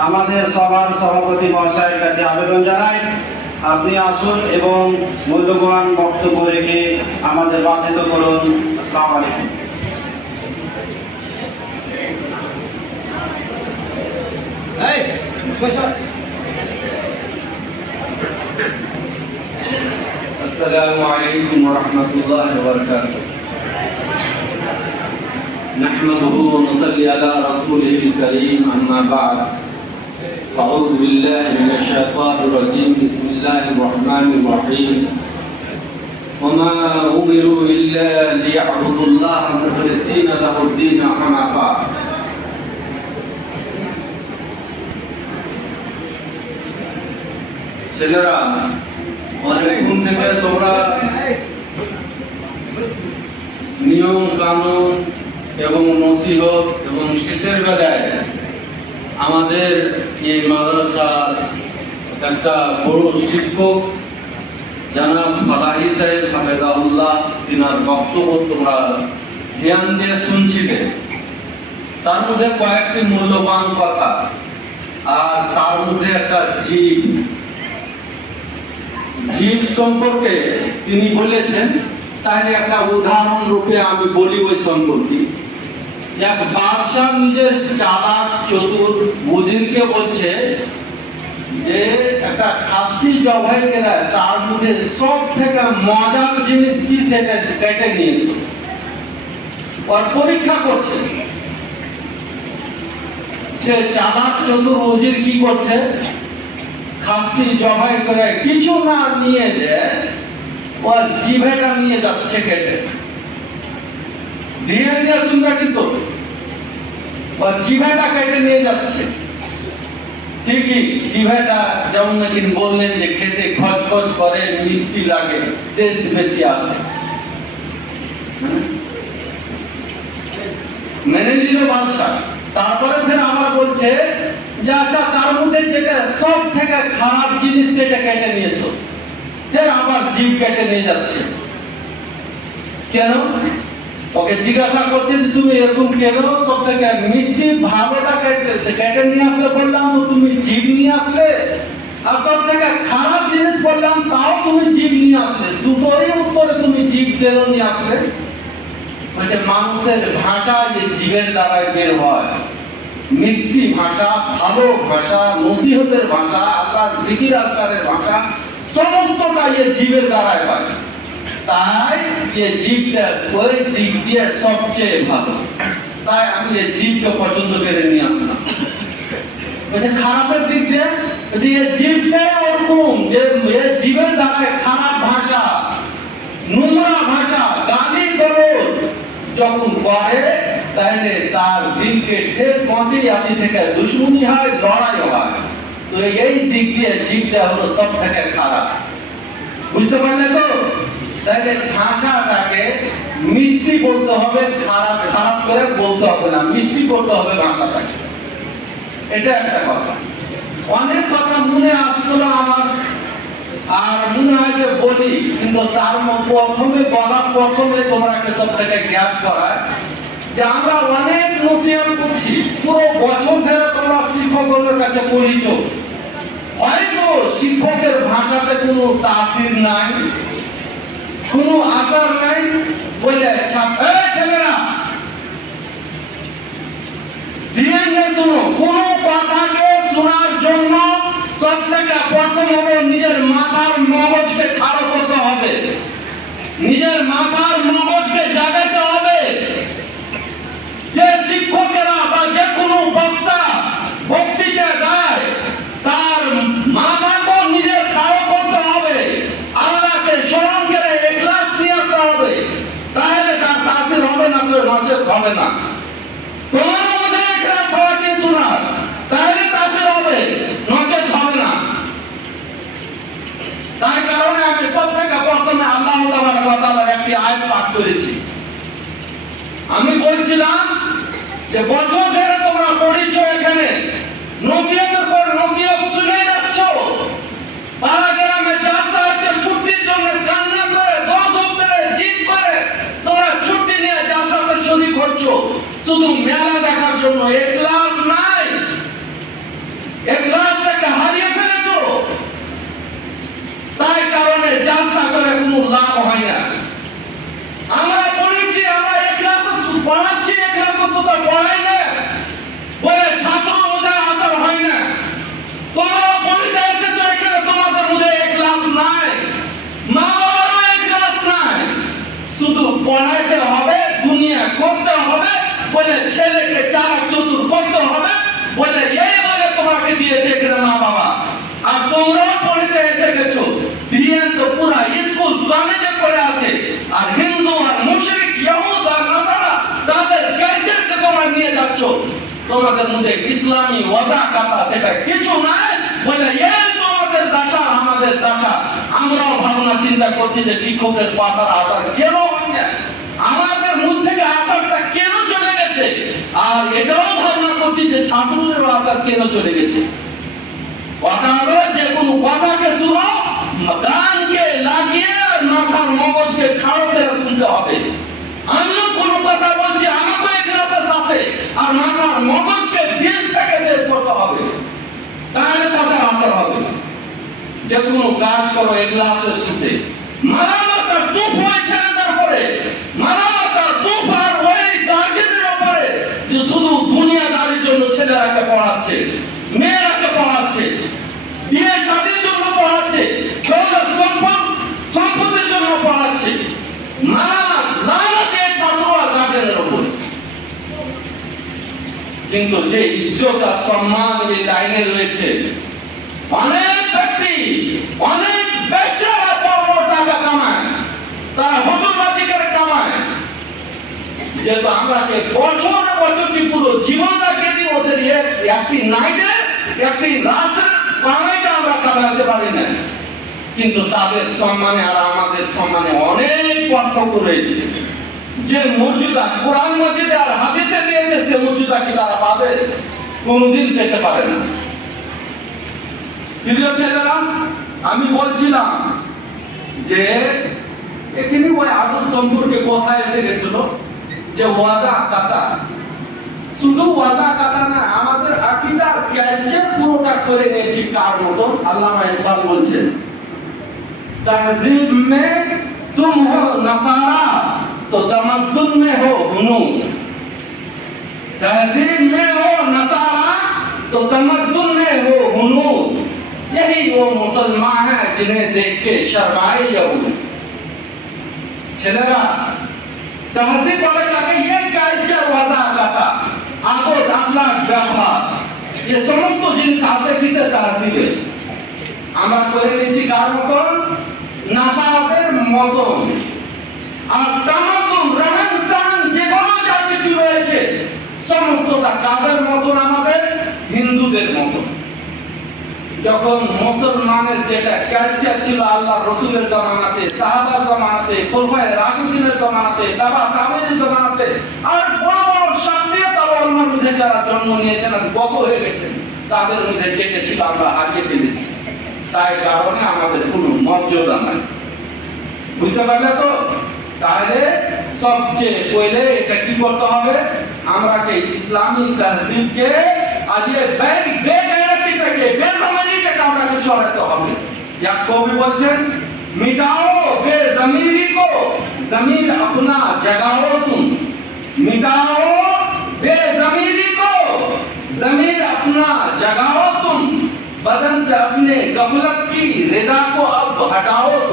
আমাদের সবার সভাপতি মহাশয়ের কাছে আবেদন জানাই, আপনি আসুন এবং মূল্যবান বক্তব্য রেখে আমাদের বাধিত করুন। আসসালামু আলাইকুম। আসসালামু আলাইকুম ওয়া রাহমাতুল্লাহি ওয়া বারাকাতুহু। نحمده ونصلي على رسوله الكريم أما بعد أعوذ بالله من الشيطان الرجيم بسم الله الرحمن الرحيم وما أمروا إلا ليعبدوا الله مخلصين له الدين حنفاء ছেলেরা অনেকক্ষণ থেকে তোমরা নিয়ম কানুন এবং নসিহত এবং শেষের বেলায় আমাদের এই মাদ্রাসার একটা বড় শিক্ষক জনাব ফালাহি সাহেব হাফেজাহুল্লাহ তিনার বক্তব্য তোমরা ধ্যান দিয়ে শুনছিলে। তার মধ্যে কয়েকটি মূল্যবান কথা, আর তার মধ্যে একটা জীব সম্পর্কে তিনি বলেছেন। তাহলে একটা উদাহরণ রূপে আমি বলি ওই সম্পর্কে। এক বাদশাহ নিজের চালাক চতুর মুজিরকে বলছে যে একটা খাসি জবাই করে তার মধ্যে সব থেকে মজার জিনিস কি সেটা কেটে নিয়েছে, আর পরীক্ষা করছে। সে চালাক চতুর মুজির কি করছে, খাসি জবাই করে কিছু না নিয়ে যে ওর জিভেটা নিয়ে যাচ্ছে কেটে। দিয়ে দিয়ে শুনবে কিন্তু ওর জিভেটা কেটে নিয়ে যাচ্ছে। ঠিকই জিভেটা যেমন নাকি বললেন যে খেতে খচখচ করে, মিষ্টি লাগে, টেস্ট বেশি আসে, মেনে নিল বাদশাহ। তারপরে ফের আবার বলছে যে আচ্ছা তার মধ্যে যেটা সব থেকে খারাপ জিনিস সেটা কেটে নিয়েছো। ফের আবার জিভ কেটে নিয়ে যাচ্ছে। কেন? ওকে জিজ্ঞাসা করছে যে তুমি এরকম কেন, সব থেকে মিষ্টি ভালোটা কেটে নিয়ে আসলে বললাম তো তুমি জিভ নিয়ে আসলে, আর সব থেকে খারাপ জিনিস বললাম তাও তুমি জিভ নিয়ে আসলে, দুটোরই উত্তরে তুমি জিভ কেন নিয়ে আসলে? বলছে মানুষের ভাষা এই জিভের দ্বারাই বের হয়। মিষ্টি ভাষা, ভালো ভাষা, নসিহতের ভাষা, আল্লাহর জিকির আজকারের ভাষা সমস্তটা এই জীবের দ্বারাই হয়। তাই এই জীবটা ওই দিক দিয়ে সবচেয়ে ভালো। তাই আমি এই জীবকে পছন্দ করে নিয়ে আসলাম। খারাপের দিক দিয়ে এই জীবটাই ওরকম যে এই জীবের দ্বারাই খারাপ ভাষা, নোংরা ভাষা, গালি গলজ যখন করে তাহলে তার দিনকে ঠেস পৌঁছে, আদি থেকে দুশ্মনী হয়, লড়াই হয়। তো এই দিক দিয়ে জীবটা হলো সব থেকে খারাপ। বুঝতে পারলে তো? তাহলে ভাষাটাকে মিষ্টি বলতে হবে, খারাপ খারাপ করে বলতে হবে না, মিষ্টি বলতে হবে ভাষাটাকে। এটা একটা কথা। অনেক কথা মনে আসছিল আমার, আর মনে হয় যে বলি, কিন্তু তার প্রথমে তোমরা সব থেকে জ্ঞান করায় যে আমরা অনেক নসিহত করছি, পুরো বছর ধরে তোমরা শিক্ষকদের কাছে পড়িছ, হয়তো শিক্ষকের ভাষাতে কোনো তাসির নাই, কোনো আসার নাই, বলে ছেলেরা দিয়ে শোনো, কোন কথাকে শোনার জন্য সব থেকে প্রথম হলো নিজের মাথার মগজকে খারাপ করতে হবে, নিজের মাথার মগজকে জাগাতে হবে। যে শিক্ষকেরা বা যে কোনো বক্তা বক্তৃতা দেয় তার মাথাকে নিজের খারাপ করতে হবে, আল্লাহকে স্মরণ করে ইখলাস নিয়ে আসতে হবে, তাহলে তার তাসির হবে না, তো নচেত হবে না। তোমার মধ্যে ইখলাস হওয়া কি শোনার, তাহলে তাসির হবে, নচেত হবে না। তাই কারণে আমি সব থেকে প্রথমে আল্লাহ তাআলার একটি আয়াত তোমরা পড়িতে এসেছো এখানে, তোমাদের মধ্যে ইখলাস নাই, মা বাবারও ইখলাস নাই। শুধু পড়াইতে হবে, দুনিয়া করতে হবে বলে, ছেলেকে চালাক চতুর করতে হবে বলে, এই বলে তোমাকে দিয়েছে এখানে মা বাবা। আর তোমরাও পড়িতে এসে গেছো, ধ্যান তো পুরা স্কুল কলেজে পড়ে আছে। আর হিন্দু আর মুশরিক, ইহুদ আর নাসারা, তাদের কালচারকে তোমরা নিয়ে যাচ্ছ। তোমাদের মধ্যে ইসলামী ওয়াদা কাটা সেটা কিছু নাই বলে, এই তোমাদের দশা আমাদের দশা। আমরাও ভাবনা চিন্তা করছি যে শিক্ষকের পাতার আসার কেন হচ্ছে, আমাদের মুখ থেকে আসারটা কেন চলে গেছে। আর এটাও ভাবনা করছি যে ছাত্রদের আসার কেন চলে গেছে। কথা হলো যে কোনো কথাকে শুনো, কানকে লাগিয়ে মাথার মগজকে খাড়ো করে শুনতে হবে। আমিও কোনো কথা বলছি আমাকে ইখলাসের সাথে, আর মাথার মগজকে দিল থেকে বের করতে হবে, তাহলে কথা আসর হবে। যে কোনো কাজ করো ইখলাসের সাথে। মালামাতা তুফ ওই ছেলেদের পরে, মালামাতা তুফ আর ওই গার্জেনের উপরে যে শুধু দুনিয়াদারির জন্য ছেলেরাকে পড়াচ্ছে, মেয়েরাকে পড়াচ্ছে, বিয়ে শাদীর জন্য পড়াচ্ছে, দৌলত সম্পদের জন্য পড়াচ্ছে। লালাকে ছাত্র আর গার্জেনের উপরে। কিন্তু যে ইজ্জত আর সম্মান এই লাইনে রয়েছে, অনেক ব্যক্তি অনেক বেশ্যারা বড় টাকা কামায়, তারা হোটেলবাজি করে কামায়। যেহেতু আমরাকে বছর বছর কি পুরো জীবন লাগিয়ে দিই ওদের একটি নাইটে একটি রাতের কামাইটা আমরা কামাতে পারি না। কিন্তু তাদের সম্মানে আর আমাদের সম্মানে অনেক পার্থক্য রয়েছে। যে মর্যাদা কোরআন মজিদে আর হাদিসে দিয়েছে, সে মর্যাদা কি তারা পাবে? কোনদিন পেতে পারে না। প্রিয় ছেলেরা, আমি বলছিলাম যে এখানে ওই আদব সম্পর্কে কথা এসে গেছিল যে ওয়াজা কাতা। শুধু ওয়াজা কাতা না, আমাদের আকীদার কালচার পুরোটা করে নিয়েছি কার মতন। আল্লামা ইকবাল বলছেন, तहजीब में तुम हो नसारा तो तमद्दुन में हो हुनून। तहजीब में हो नसारा तो तमद्दुन में हो हुनून। यही वो मुसलमान हैं जिन्हें देख के शर्माए यहूद। ছেলেরা, तहजीब বলে তাকে ये কালচার ওয়াজা কাতা, আদত আখলাক ব্যবহার, ये সমস্ত জিনিস আছে কিসে তাহজিবে। আমরা করে নিয়েছি কার মতন? নাসারাতের মতন। আর তামাদ্দুন রহন সান যেগুলো যা কিছু রয়েছে সমস্তটা কাদের মতন? আমাদের হিন্দুদের মতন। যখন মুসলমানের যেটা কালচার ছিল আল্লাহর রাসূলের জামানাতে, সাহাবার জামানাতে, খোলাফায়ে রাশিদিনের জামানাতে, তাবা তাবেঈনের জামানাতে, আর বড় বড় শাখসিয়ত আর ওলামার মধ্যে যারা জন্ম নিয়েছেন আর গত হয়ে গেছেন, তাদের মধ্যে যেটা ছিল আমরা হারিয়ে ফেলেছি। তাই কারণে আমাদের কোনো মর্যাদা নাই। বুঝতে পারলে তো? তাহলে সবচেয়ে পहिले এটা কি করতে হবে? আমরাকে ইসলামী তাহজিবকে আজকে বেগায়রতিটাকে বেজমিরিটাকে আমরাকে সরাতে হবে। এক কবি বলছেন, मिटाओ बेज़मीरी को ज़मीर अपना जगाओ तुम। मिटाओ बेज़मीरी को ज़मीर अपना जगाओ तुम। बदन से अपने गफलत की रिदा को अब हटाओ तुम।